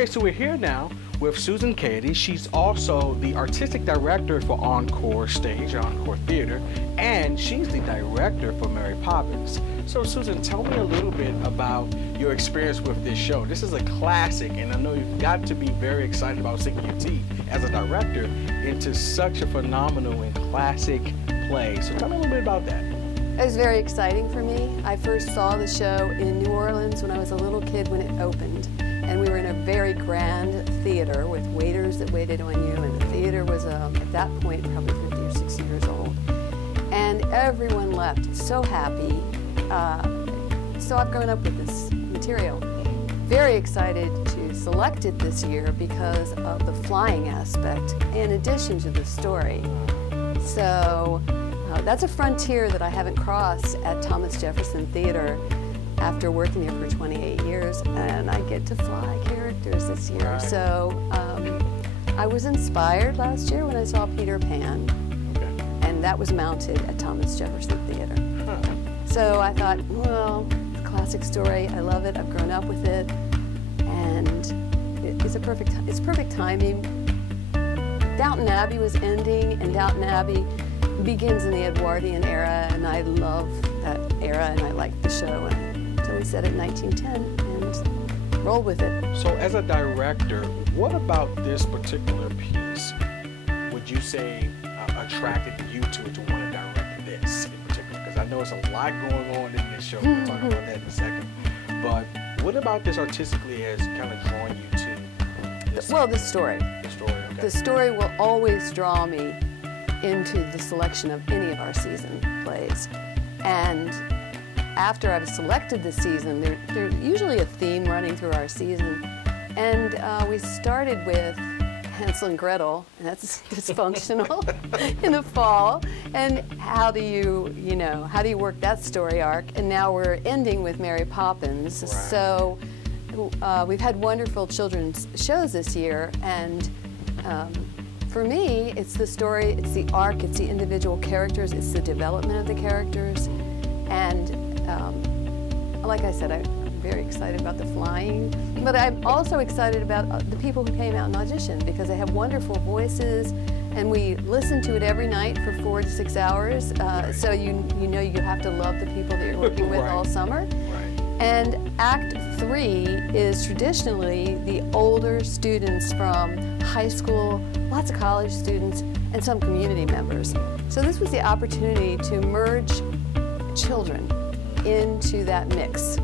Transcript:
Okay, so we're here now with Susan Kaedy. She's also the artistic director for Encore Stage, Encore Theater, and she's the director for Mary Poppins. So Susan, tell me a little bit about your experience with this show. This is a classic, and I know you've got to be very excited about sinking your teeth as a director into such a phenomenal and classic play. So tell me a little bit about that. It was very exciting for me. I first saw the show in New Orleans when I was a little kid when it opened. And we were in a very grand theater with waiters that waited on you, and the theater was, at that point, probably 50 or 60 years old. And everyone left so happy. So I've grown up with this material. Very excited to select it this year because of the flying aspect, in addition to the story. So that's a frontier that I haven't crossed at Thomas Jefferson Theater after working there for 28 years, and I get to fly characters this year. Right. So I was inspired last year when I saw Peter Pan, and that was mounted at Thomas Jefferson Theater. So I thought, well, it's a classic story. I love it. I've grown up with it, and it's perfect timing. Downton Abbey was ending, and Downton Abbey begins in the Edwardian era, and I love that era, and I like the show. So we set it in 1910 and rolled with it. So as a director, what about this particular piece would you say attracted you to want to direct this in particular? Because I know there's a lot going on in this show. We'll talk about that in a second. But what about this artistically has kind of drawn you to this? Well, the story. The story, okay. The story will always draw me into the selection of any of our season plays. And after I've selected the season, there's usually a theme running through our season. And we started with Hansel and Gretel, and that's dysfunctional, in the fall. And how do you work that story arc? And now we're ending with Mary Poppins. Right. So we've had wonderful children's shows this year, and for me, it's the story, it's the arc, it's the individual characters, it's the development of the characters. And like I said, I'm very excited about the flying, but I'm also excited about the people who came out and auditioned, because they have wonderful voices, and we listen to it every night for 4 to 6 hours. So you know you have to love the people that you're working with all summer. Right. And Act 3 is traditionally the older students from high school, lots of college students, and some community members. So this was the opportunity to merge children into that mix.